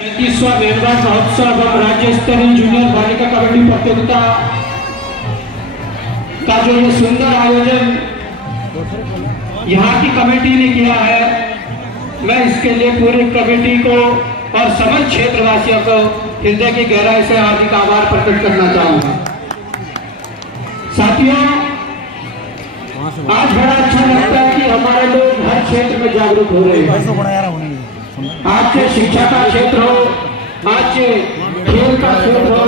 35वां मेहरबान महोत्सव एवं राज्य स्तरीय जूनियर बालिका कबड्डी प्रतियोगिता का जो ये सुंदर आयोजन यहाँ की कमेटी ने किया है, मैं इसके लिए पूरी कमेटी को और समस्त क्षेत्रवासियों को हृदय की गहराई से हार्दिक आभार प्रकट करना चाहूंगा। साथियों, आज बड़ा अच्छा लगता है कि हमारे लोग हर क्षेत्र में जागरूक हो रहे हैं। आज से शिक्षा का क्षेत्र हो, आज से खेल का क्षेत्र हो,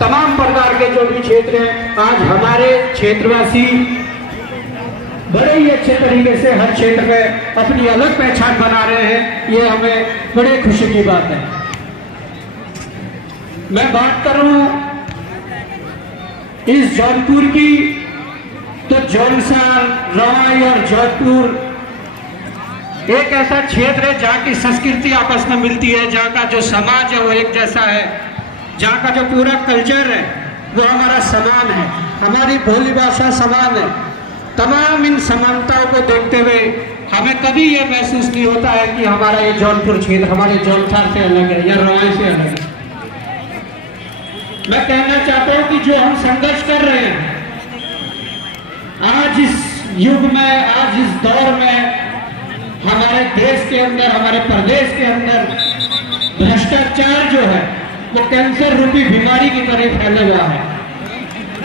तमाम प्रकार के जो भी क्षेत्र हैं, आज हमारे क्षेत्रवासी बड़े ही अच्छे तरीके से हर क्षेत्र में अपनी अलग पहचान बना रहे हैं। ये हमें बड़े खुशी की बात है। मैं बात करूं इस जौनपुर की, तो जौनसार, रवाई और जोधपुर एक ऐसा क्षेत्र है जहाँ की संस्कृति आपस में मिलती है, जहाँ का जो समाज है वो एक जैसा है, जहाँ का जो पूरा कल्चर है वो हमारा समान है, हमारी बोली भाषा समान है। तमाम इन समानताओं को देखते हुए हमें कभी ये महसूस नहीं होता है कि हमारा ये जौनपुर क्षेत्र हमारे जौनसार से अलग है या रवाई से अलग है। मैं कहना चाहता हूँ कि जो हम संघर्ष कर रहे हैं आज इस युग में, आज इस दौर में, हमारे देश के अंदर, हमारे प्रदेश के अंदर भ्रष्टाचार जो है वो कैंसर रूपी बीमारी की तरह फैला हुआ है।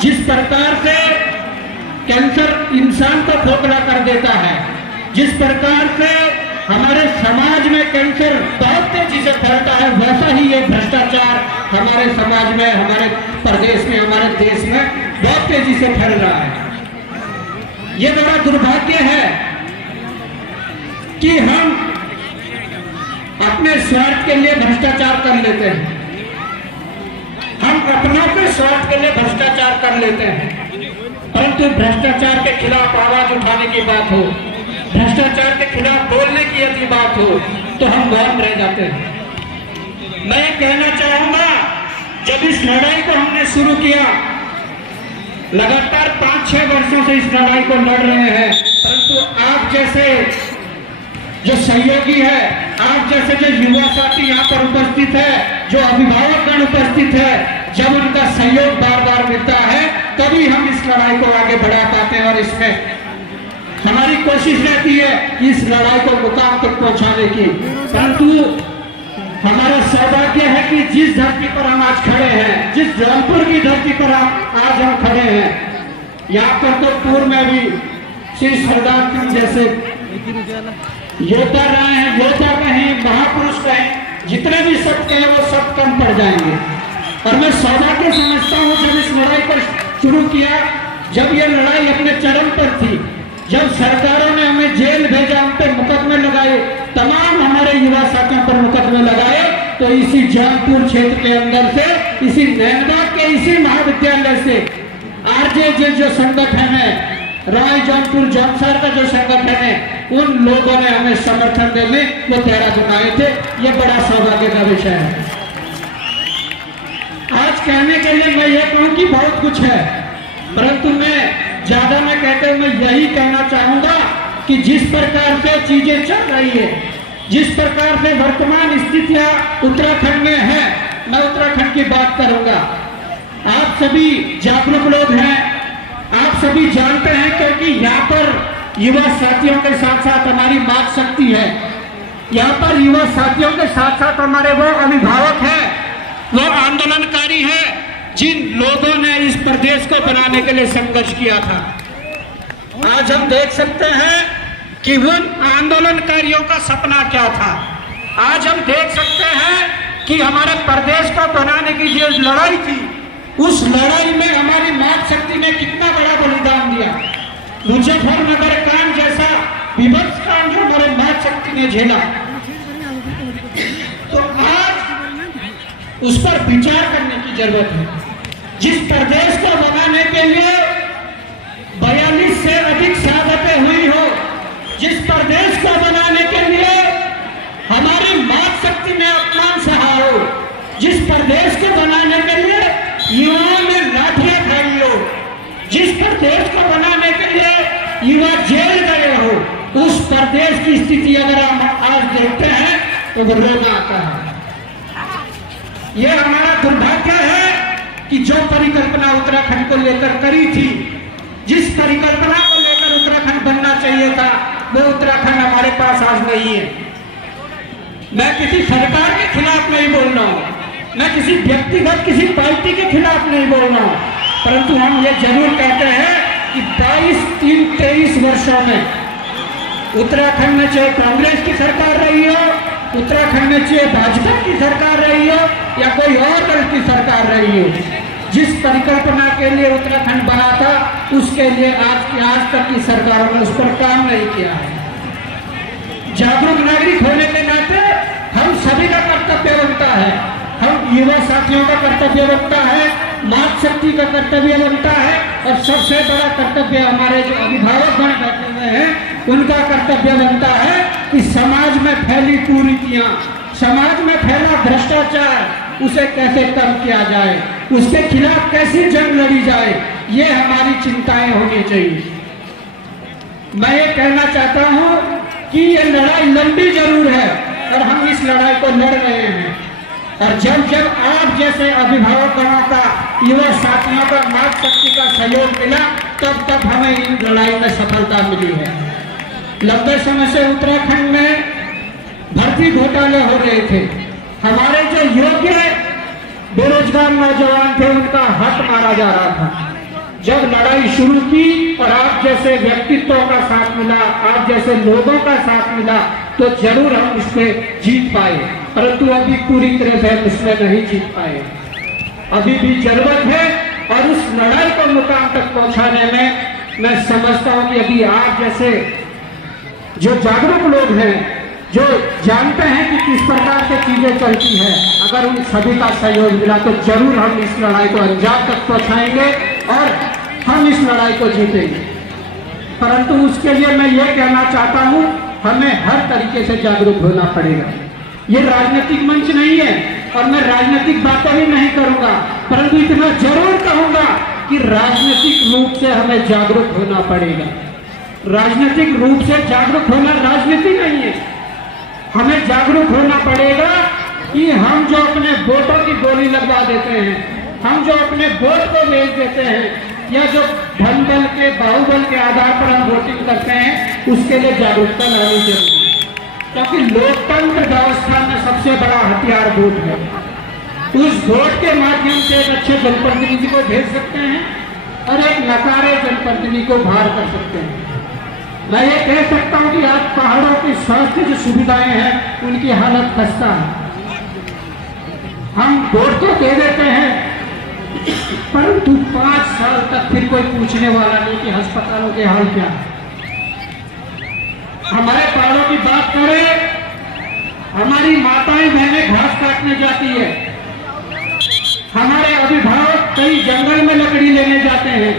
जिस प्रकार से कैंसर इंसान को खोखला कर देता है, जिस प्रकार से हमारे समाज में कैंसर बहुत तेजी से फैलता है, वैसा ही ये भ्रष्टाचार हमारे समाज में, हमारे प्रदेश में, हमारे देश में बहुत तेजी से फैल रहा है। ये बड़ा दुर्भाग्य है कि हम अपने स्वार्थ के लिए भ्रष्टाचार कर लेते हैं, हम अपनों के स्वार्थ के लिए भ्रष्टाचार कर लेते हैं, परंतु भ्रष्टाचार के खिलाफ आवाज उठाने की बात हो, भ्रष्टाचार के खिलाफ बोलने की यदि बात हो तो हम मौन रह जाते हैं। मैं कहना चाहूंगा, जब इस लड़ाई को हमने शुरू किया, लगातार 5-6 वर्षों से इस लड़ाई को लड़ रहे हैं, परंतु आप जैसे जो सहयोगी है, आप जैसे जो युवा साथी यहाँ पर उपस्थित है, जो अभिभावकगण उपस्थित है, जब उनका सहयोग बार बार मिलता है तभी हम इस लड़ाई को आगे बढ़ा पाते हैं। और इसमें हमारी कोशिश रहती है कि इस लड़ाई को मुकाम तक पहुंचाने की, परंतु हमारा सौभाग्य है कि जिस धरती पर हम आज खड़े हैं, जिस जौनपुर की धरती पर आज हम खड़े हैं, यहाँ पर तो पूर्व में भी श्री सरदार सिंह जैसे योद्धा रहे हैं, योद्धा कहें, महापुरुष कहें, जितने भी शब्द हैं वो सब कम पड़ जाएंगे। और मैं सौभाग्य समझता हूँ जब इस लड़ाई पर शुरू किया, जब ये लड़ाई अपने चरम पर थी, जब सरकारों ने हमें जेल भेजा, हम पे मुकदमे लगाए, तमाम हमारे युवा साथियों पर मुकदमे लगाए, तो इसी जौनपुर क्षेत्र के अंदर से, इसी नैनबाग के इसी महाविद्यालय से आरजेजे जो संगठन है, राय जौनपुर जौनसार का जो संगठन है, उन लोगों ने हमें समर्थन देने वो देहरादून आए थे। ये बड़ा सौभाग्य का विषय है। आज कहने के लिए मैं ये कहूँ कि बहुत कुछ है, परंतु मैं ज्यादा न कहते हुए मैं यही कहना चाहूंगा कि जिस प्रकार से चीजें चल रही है, जिस प्रकार से वर्तमान स्थितियां उत्तराखंड में है, मैं उत्तराखंड की बात करूंगा। आप सभी जागरूक लोग हैं, आप सभी जानते हैं, क्योंकि यहाँ पर युवा साथियों के साथ साथ हमारी मात शक्ति है, यहाँ पर युवा साथियों के साथ साथ हमारे वो अभिभावक हैं, वो आंदोलनकारी हैं, जिन लोगों ने इस प्रदेश को बनाने के लिए संघर्ष किया था। आज हम देख सकते हैं कि उन आंदोलनकारियों का सपना क्या था। आज हम देख सकते हैं कि हमारे प्रदेश को बनाने की जो लड़ाई थी, उस लड़ाई में हमारी मात शक्ति ने कितना बड़ा बलिदान दिया। मुजफ्फरनगर कांड जैसा विभत्स कांड जो हमारे मात शक्ति ने झेला, तो आज उस पर विचार करने की जरूरत है। जिस प्रदेश को बनाने के लिए 42 से अधिक शहादतें हुई हो, जिस प्रदेश को बनाने के लिए हमारी मात शक्ति ने अपमान सहा हो, जिस प्रदेश को बनाने के लिए युवाओं ने लाठियां खाई हो, जिस प्रदेश को बनाने के लिए युवा जेल गए हो, उस प्रदेश की स्थिति अगर हम आज देखते हैं तो वो रोना आता है। ये हमारा दुर्भाग्य है कि जो परिकल्पना उत्तराखंड को लेकर करी थी, जिस परिकल्पना को लेकर उत्तराखंड बनना चाहिए था, वो उत्तराखंड हमारे पास आज नहीं है। मैं किसी सरकार के खिलाफ नहीं बोल रहा हूँ, मैं किसी व्यक्तिगत किसी पार्टी के खिलाफ नहीं बोल रहा हूँ, परंतु हम ये जरूर कहते हैं कि 22-23 वर्षों में उत्तराखंड में चाहे कांग्रेस की सरकार रही हो, उत्तराखंड में चाहे भाजपा की सरकार रही हो या कोई और दल की सरकार रही हो, जिस परिकल्पना के लिए उत्तराखंड बना था, उसके लिए आज तक की सरकारों ने उस पर काम नहीं किया है। जागरूक नागरिक होने के नाते हम सभी का कर्तव्य बनता है, हम युवा साथियों का कर्तव्य बनता है, मातृशक्ति का कर्तव्य बनता है, और सबसे बड़ा कर्तव्य हमारे जो अभिभावक गण बैठे हुए हैं उनका कर्तव्य बनता है कि समाज में फैली कुरीतियां, समाज में फैला भ्रष्टाचार, उसे कैसे कम किया जाए, उसके खिलाफ कैसी जंग लड़ी जाए, ये हमारी चिंताएं होनी चाहिए। मैं ये कहना चाहता हूं कि ये लड़ाई लंबी जरूर है और हम इस लड़ाई को लड़ रहे हैं, और जब जब आप जैसे अभिभावकों का, युवा साथियों का, मातृशक्ति का सहयोग मिला, तब तब हमें इन लड़ाई में सफलता मिली है। लंबे समय से उत्तराखंड में भर्ती घोटाले हो रहे थे, हमारे जो योग्य बेरोजगार नौजवान थे उनका हक मारा जा रहा था। जब लड़ाई शुरू की और आप जैसे व्यक्तित्वों का साथ मिला, आप जैसे लोगों का साथ मिला, तो जरूर हम इसमें जीत पाए, परंतु अभी पूरी तरह से हम इसमें नहीं जीत पाए। अभी भी जरूरत है, और उस लड़ाई को मुकाम तक पहुंचाने में मैं समझता हूं कि अभी आप जैसे जो जागरूक लोग हैं, जो जानते हैं कि किस प्रकार से चीजें चलती है, अगर उन सभी का सहयोग मिला तो जरूर हम इस लड़ाई को अंजाम तक पहुंचाएंगे और हम इस लड़ाई को जीतेंगे। परंतु उसके लिए मैं ये कहना चाहता हूं, हमें हर तरीके से जागरूक होना पड़ेगा। ये राजनीतिक मंच नहीं है और मैं राजनीतिक बातें भी नहीं करूंगा, परंतु इतना जरूर कहूंगा कि राजनीतिक रूप से हमें जागरूक होना पड़ेगा। राजनीतिक रूप से जागरूक होना राजनीति नहीं है, हमें जागरूक होना पड़ेगा कि हम जो अपने वोटों की गोली लगवा देते हैं, हम जो अपने वोट को बेच देते हैं, या जो धन बल के, बाहुबल के आधार पर हम वोटिंग करते हैं, उसके लिए जागरूकता लानी जरूरी है, क्योंकि लोकतंत्र व्यवस्था में सबसे बड़ा हथियार वोट है। उस वोट के माध्यम से एक अच्छे जनप्रतिनिधि को भेज सकते हैं और एक नकारे जनप्रतिनिधि को बाहर कर सकते हैं। मैं ये कह सकता हूं कि आज पहाड़ों की स्वास्थ्य जो सुविधाएं हैं, उनकी हालत खस्ता है। हम वोट तो दे देते हैं, परंतु 5 साल तक फिर कोई पूछने वाला नहीं कि अस्पतालों के हाल क्या है। हमारे पहाड़ों की बात करें, हमारी माताएं बहनें घास काटने जाती है, हमारे अभिभावक कई जंगल में लकड़ी लेने जाते हैं,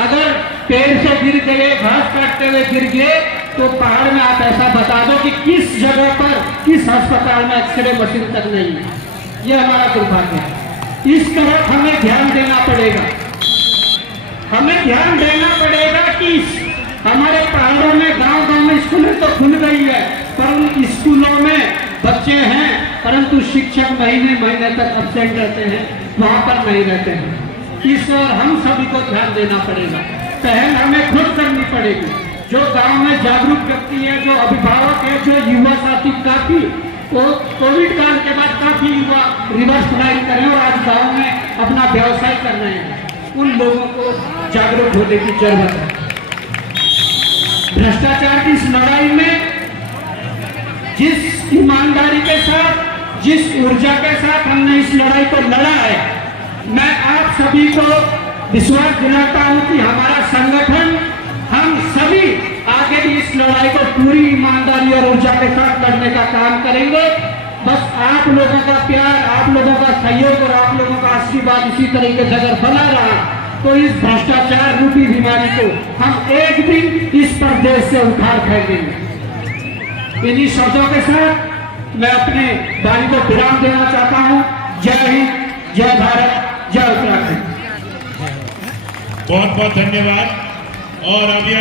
अगर पेड़ से गिर गए, घास काटते हुए गिर गए, तो पहाड़ में आप ऐसा बता दो कि किस जगह पर, किस अस्पताल में एक्सरे मशीन तक नहीं है। ये हमारा दुर्भाग्य है। इस तरफ हमें ध्यान देना पड़ेगा, हमें ध्यान देना पड़ेगा कि हमारे पहाड़ों में, गांव-गांव में स्कूलें तो खुल गई है, पर उन स्कूलों में बच्चे हैं, परंतु शिक्षक महीने तक एब्सेंट रहते हैं, वहां पर नहीं रहते हैं। इस ओर हम सभी को ध्यान देना पड़ेगा, पहल हमें खुद करनी पड़ेगी। जो गांव में जागरूक व्यक्ति है, जो अभिभावक है, जो युवा साथी काफी कोविड काल के बाद काफी युवा रिवर्स फ्लाइंग करें और आज गांव में अपना व्यवसाय कर रहे हैं, उन लोगों को जागरूक होने की जरूरत है। भ्रष्टाचार की इस लड़ाई में जिस ईमानदारी के साथ, जिस ऊर्जा के साथ हमने इस लड़ाई को लड़ा है, मैं आप सभी को विश्वास दिलाता हूं कि हमारा संगठन, हम सभी आगे भी इस लड़ाई को पूरी ईमानदारी और ऊर्जा के साथ लड़ने का काम करेंगे। बस आप लोगों का प्यार, आप लोगों का सहयोग और आप लोगों का आशीर्वाद इसी तरीके से अगर बना रहा, तो इस भ्रष्टाचार रूपी बीमारी को हम एक दिन इस प्रदेश से उखाड़ फेंकेंगे। इन्हीं शब्दों के साथ मैं अपने वाणी को विराम देना चाहता हूं। जय हिंद, जय भारत, जय उत्तराखंड। बहुत बहुत धन्यवाद। और अभी